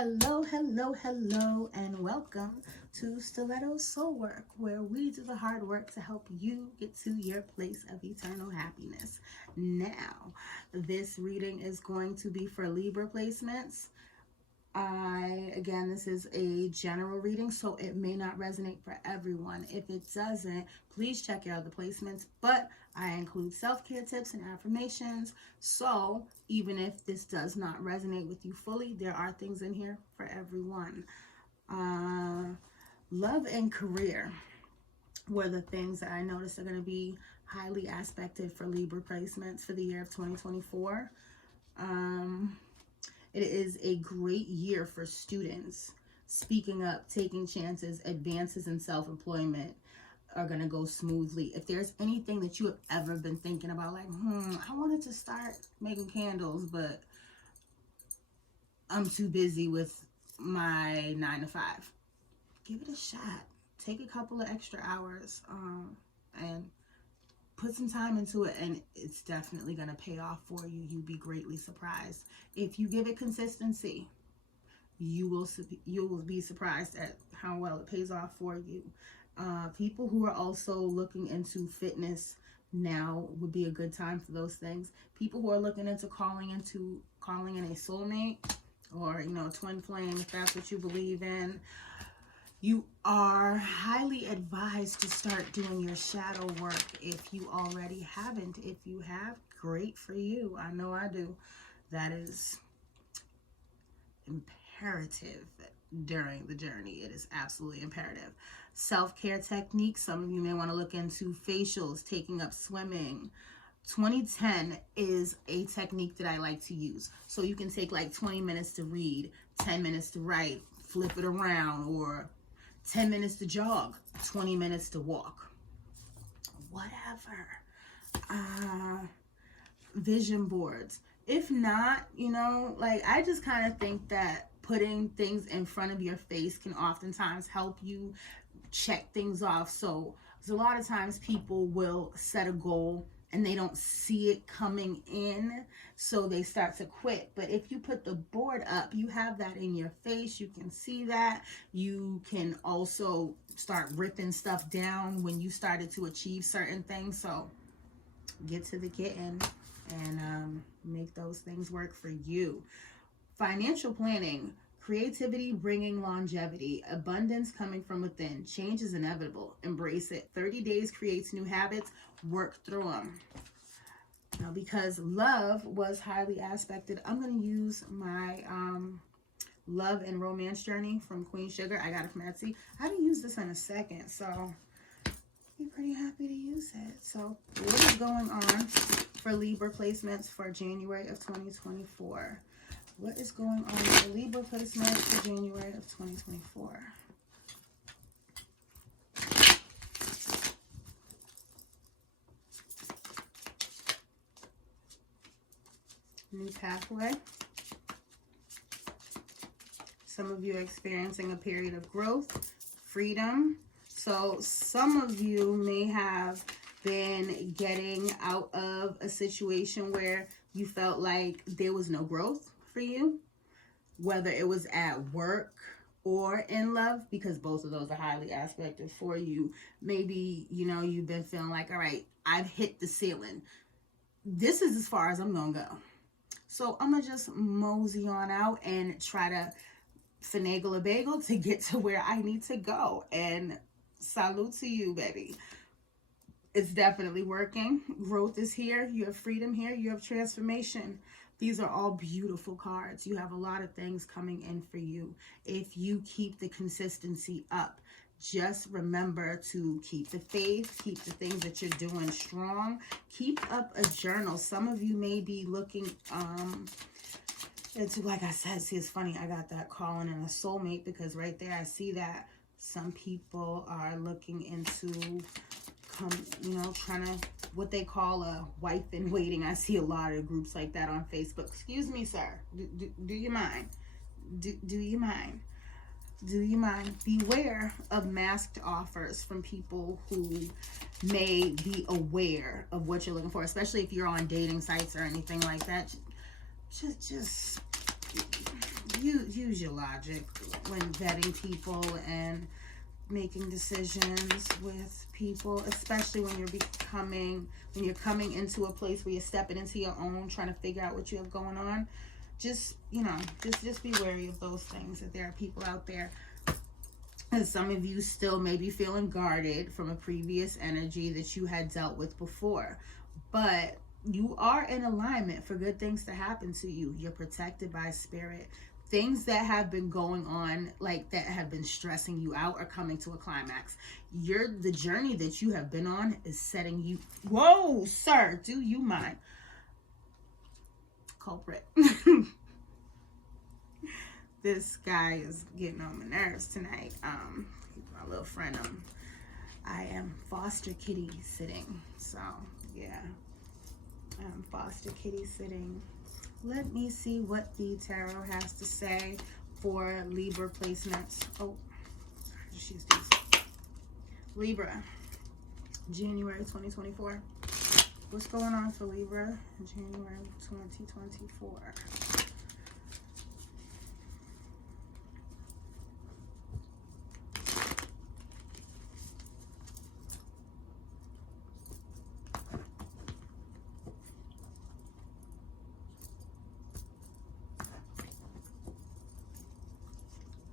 Hello, hello, hello, and welcome to Stilettos Soul Work, where we do the hard work to help you get to your place of eternal happiness. Now, this reading is going to be for Libra placements. Again, this is a general reading, so it may not resonate for everyone. If it doesn't, please check your other placements, but I include self-care tips and affirmations, so even if this does not resonate with you fully, there are things in here for everyone. Love and career were the things that I noticed are going to be highly aspected for Libra placements for the year of 2024. It is a great year for students. Speaking up, taking chances, advances in self-employment are going to go smoothly. If there's anything that you have ever been thinking about, like, I wanted to start making candles, but I'm too busy with my 9 to 5. Give it a shot. Take a couple of extra hours and put some time into it, and it's definitely going to pay off for you. You'll be greatly surprised. If you give it consistency, you will be surprised at how well it pays off for you. People who are also looking into fitness, now would be a good time for those things. People who are looking into calling in a soulmate, or twin flame, if that's what you believe in, you are highly advised to start doing your shadow work if you already haven't. If you have, great for you. I know I do. That is imperative during the journey. It is absolutely imperative. Self-care techniques. Some of you may want to look into facials, taking up swimming. 2010 is a technique that I like to use. So you can take like 20 minutes to read, 10 minutes to write, flip it around, or 10 minutes to jog, 20 minutes to walk, whatever. Vision boards. If not, I just kind of think that putting things in front of your face can oftentimes help you check things off. So a lot of times people will set a goal and they don't see it coming in, so they start to quit. But if you put the board up, you have that in your face, you can see that. You can also start ripping stuff down when you started to achieve certain things. So get to the kitten and make those things work for you. Financial planning. Creativity bringing longevity. Abundance coming from within. Change is inevitable. Embrace it. 30 days creates new habits. Work through them. Now, because love was highly aspected, I'm going to use my love and romance journey from Queen Sugar. I got it from Etsy. I haven't used this in a second, so I'll be pretty happy to use it. So what is going on for Libra placements for January of 2024? What is going on with the Libra placement for January of 2024? New pathway. Some of you are experiencing a period of growth, freedom. So some of you may have been getting out of a situation where you felt like there was no growth for you, whether it was at work or in love, because both of those are highly aspected for you. Maybe, you've been feeling like, all right, I've hit the ceiling. This is as far as I'm going to go. So I'm going to just mosey on out and try to finagle a bagel to get to where I need to go. And salute to you, baby. It's definitely working. Growth is here. You have freedom here. You have transformation. These are all beautiful cards. You have a lot of things coming in for you if you keep the consistency up. Just remember to keep the faith, keep the things that you're doing strong. Keep up a journal. Some of you may be looking into, like I said, see, it's funny, I got that calling in a soulmate, because right there I see that some people are looking into trying to, what they call a wife in waiting. I see a lot of groups like that on Facebook. Excuse me, sir. Do you mind? Do you mind? Do you mind? Beware of masked offers from people who may be aware of what you're looking for, especially if you're on dating sites or anything like that. Just use your logic when vetting people and making decisions with people, especially when you're coming into a place where you're stepping into your own, trying to figure out what you have going on. Just, just be wary of those things, that there are people out there. And some of you still may be feeling guarded from a previous energy that you had dealt with before. But you are in alignment for good things to happen to you. You're protected by spirit. Things that have been going on, like that have been stressing you out, are coming to a climax. The journey that you have been on is setting you... Whoa, sir, do you mind? Culprit. This guy is getting on my nerves tonight. My little friend, I am foster kitty sitting. So, yeah. I'm foster kitty sitting. Let me see what the tarot has to say for Libra placements. Oh, just use these. Libra, January 2024. What's going on for Libra, January 2024?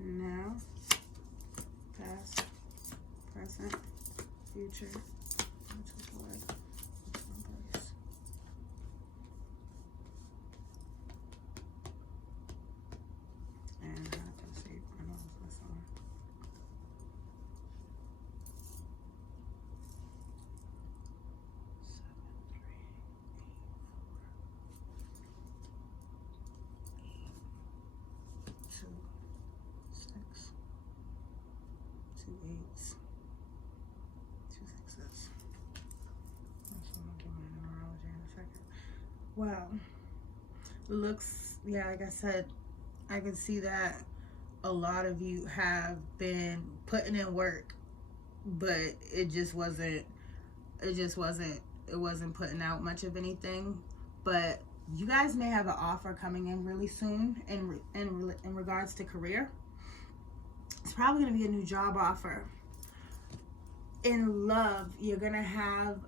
Now, past, present, future, and I can see my nose this one. 7, 3, 8, 4, 2, 6, 2 8s, 2 6s. I'm gonna get my numerology in a second. Wow. Looks, yeah, like I said, I can see that a lot of you have been putting in work, but it wasn't putting out much of anything. But you guys may have an offer coming in really soon in regards to career. It's probably going to be a new job offer. In love, you're going to have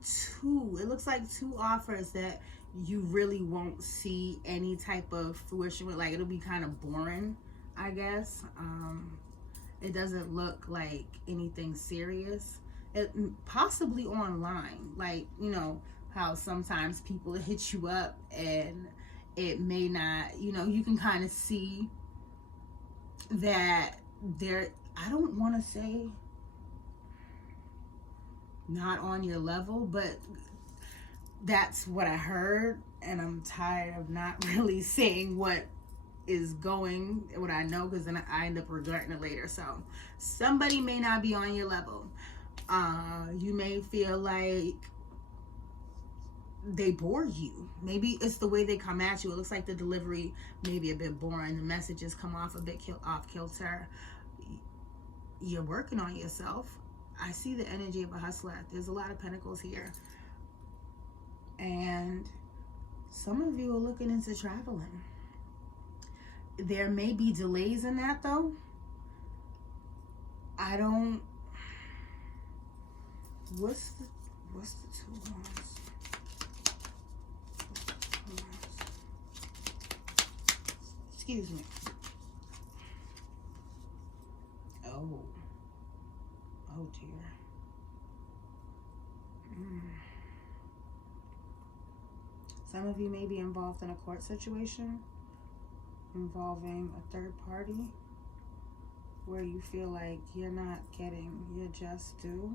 it looks like 2 offers that you really won't see any type of fruition with. Like, it'll be kind of boring, I guess. It doesn't look like anything serious. It possibly online, like, how sometimes people hit you up and it may not, you can kind of see that they're, I don't want to say not on your level, but that's what I heard, and I'm tired of not really saying what I know, because then I end up regretting it later. So somebody may not be on your level. You may feel like they bore you. Maybe it's the way they come at you. It looks like the delivery may be a bit boring. The messages come off a bit off kilter. You're working on yourself. I see the energy of a hustler. There's a lot of pentacles here. And some of you are looking into traveling. There may be delays in that, though. What's the 2 wands? Excuse me. Oh dear. Some of you may be involved in a court situation involving a third party where you feel like you're not getting your just due.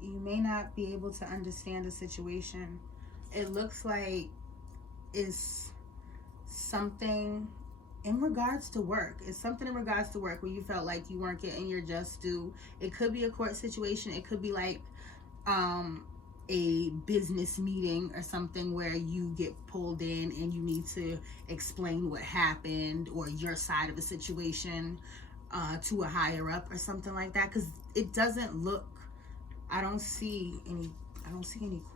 You may not be able to understand the situation. It looks like it's something in regards to work. It's something in regards to work where you felt like you weren't getting your just due. It could be a court situation. It could be like a business meeting or something where you get pulled in and you need to explain what happened or your side of a situation to a higher up or something like that. Because it doesn't look, I don't see any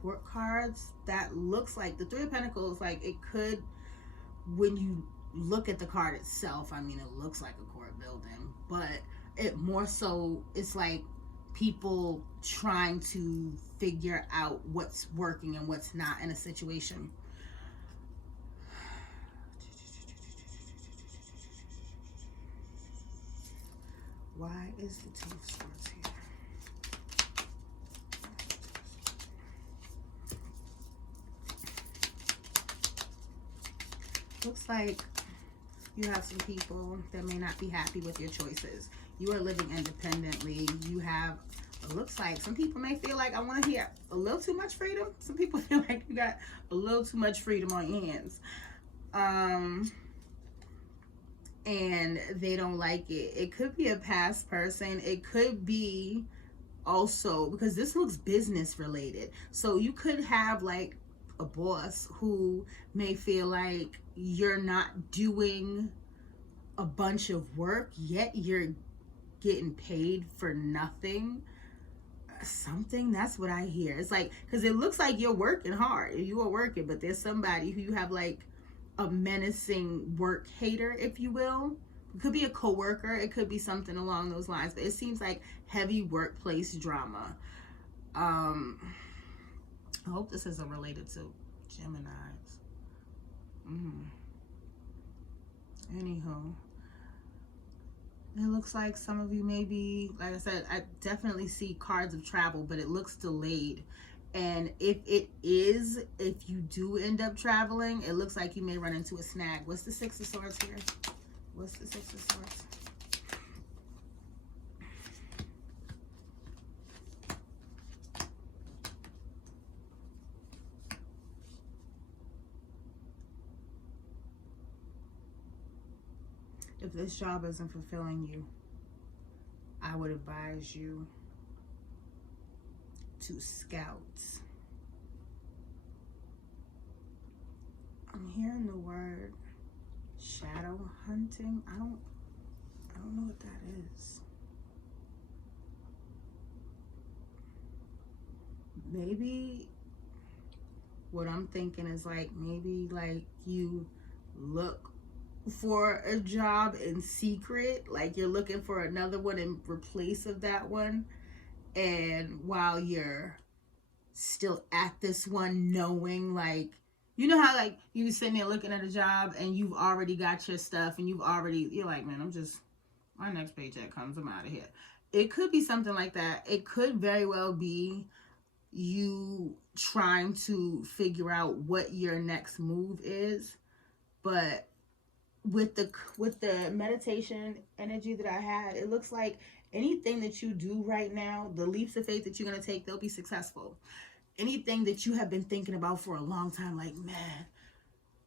court cards. That looks like the 3 of Pentacles. Like, it could, when look at the card itself, I mean, it looks like a court building, but it more so, it's like people trying to figure out what's working and what's not in a situation. Why is the Two of Swords here? Looks like you have some people that may not be happy with your choices. You are living independently. You have, it looks like some people may feel like, I want to hear a little too much freedom. Some people feel like you got a little too much freedom on your hands. And they don't like it. It could be a past person. It could be also, because this looks business related. So you could have like a boss who may feel like you're not doing a bunch of work, yet you're getting paid for nothing. Something, that's what I hear. It's like, because it looks like you're working hard. You are working, but there's somebody who you have like a menacing work hater, if you will. It could be a coworker. It could be something along those lines. But it seems like heavy workplace drama. I hope this isn't related to Geminis. Anywho, it looks like some of you may be, like I said, I definitely see cards of travel, but it looks delayed. And if you do end up traveling, it looks like you may run into a snag. What's the Six of Swords here? What's the Six of Swords? If this job isn't fulfilling you, I would advise you to scout. I'm hearing the word shadow hunting. I don't know what that is. Maybe what I'm thinking is like, maybe like you look for a job in secret, like you're looking for another one in replace of that one, and while you're still at this one, knowing, like, you know how like you sitting there looking at a job and you've already got your stuff and you're like, man, I'm just, my next paycheck comes, I'm out of here. It could be something like that. It could very well be you trying to figure out what your next move is. But with the meditation energy that I had, it looks like anything that you do right now, the leaps of faith that you're going to take, they'll be successful. Anything that you have been thinking about for a long time, like, man,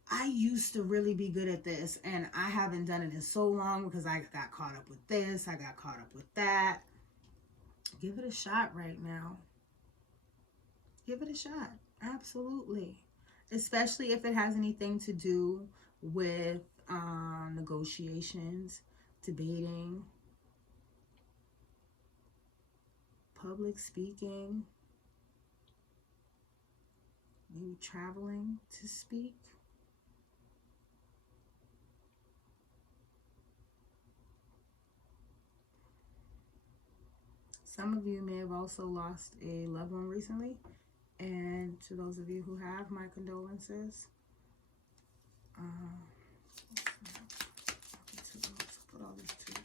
I used to really be good at this and I haven't done it in so long because I got caught up with this, I got caught up with that. Give it a shot right now. Give it a shot. Absolutely. Especially if it has anything to do with negotiations, debating, public speaking, maybe traveling to speak. Some of you may have also lost a loved one recently, and to those of you who have, my condolences. Put all these twos.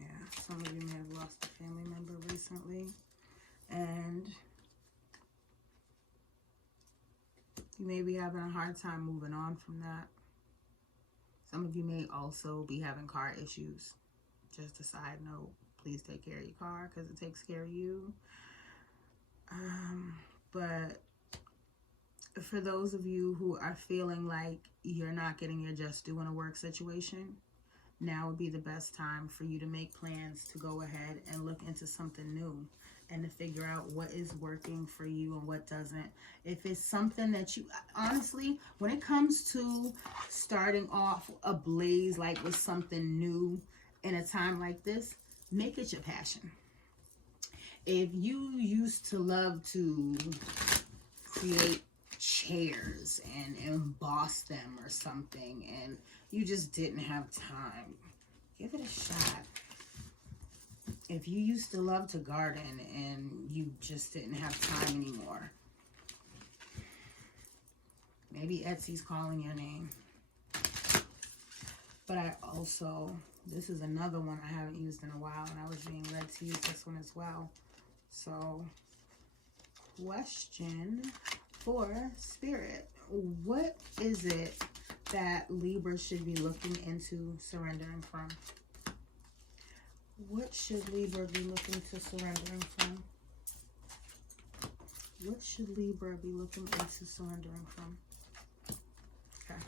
Yeah, some of you may have lost a family member recently, and you may be having a hard time moving on from that. Some of you may also be having car issues. Just a side note, please take care of your car because it takes care of you. But for those of you who are feeling like you're not getting your just due in a work situation, now would be the best time for you to make plans to go ahead and look into something new and to figure out what is working for you and what doesn't. If it's something that you, honestly, when it comes to starting off a blaze, like with something new in a time like this, make it your passion. If you used to love to create chairs and emboss them or something, and you just didn't have time, give it a shot. If you used to love to garden and you just didn't have time anymore, maybe Etsy's calling your name. But I also, this is another one I haven't used in a while, and I was being led to use this one as well. So, question for Spirit. What is it that Libra should be looking into surrendering from? What should Libra be looking to surrendering from? What should Libra be looking into surrendering from? Okay.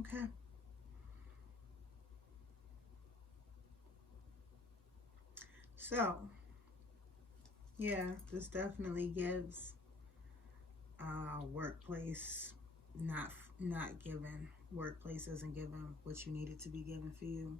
Okay. So, yeah, this definitely gives workplace not given. Workplace isn't given what you need it to be given for you.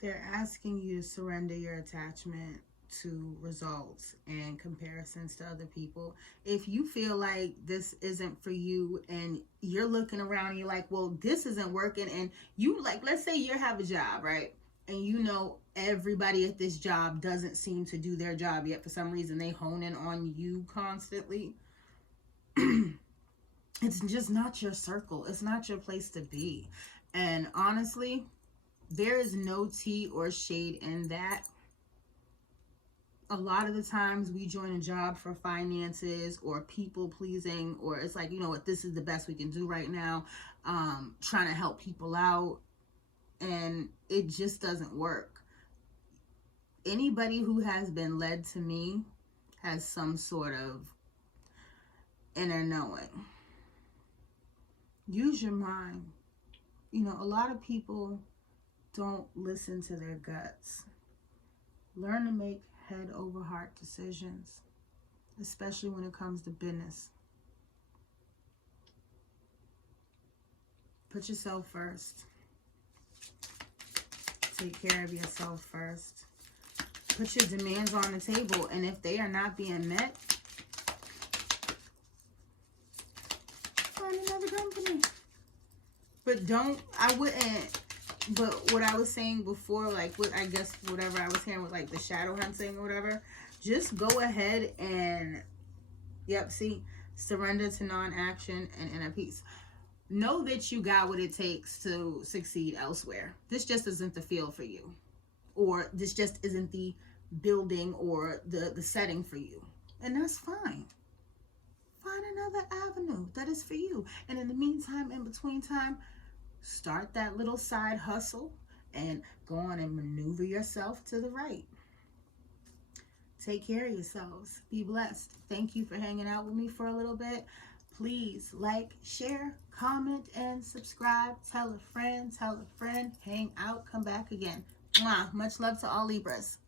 They're asking you to surrender your attachment to results and comparisons to other people. If you feel like this isn't for you and you're looking around and you're like, well, this isn't working, and you, like, let's say you have a job, right? And you know everybody at this job doesn't seem to do their job yet. For some reason, they hone in on you constantly. It's just not your circle. It's not your place to be. And honestly, there is no tea or shade in that. A lot of the times we join a job for finances or people pleasing, or it's like, you know what, this is the best we can do right now, trying to help people out, and it just doesn't work. Anybody who has been led to me has some sort of inner knowing. Use your mind. You know, a lot of people don't listen to their guts. Learn to make head over heart decisions, especially when it comes to business. Put yourself first. Take care of yourself first. Put your demands on the table, and if they are not being met, find another company. But but what I was saying before, like, what I guess whatever I was hearing with like the shadow hunting or whatever, just go ahead and, surrender to non-action and inner peace. Know that you got what it takes to succeed elsewhere. This just isn't the field for you, or this just isn't the building or the setting for you, and that's fine. Find another avenue that is for you. And in the meantime, in between time, start that little side hustle and go on and maneuver yourself to the right. Take care of yourselves. Be blessed. Thank you for hanging out with me for a little bit. Please like, share, comment, and subscribe. Tell a friend, hang out, come back again. Mwah. Much love to all Libras.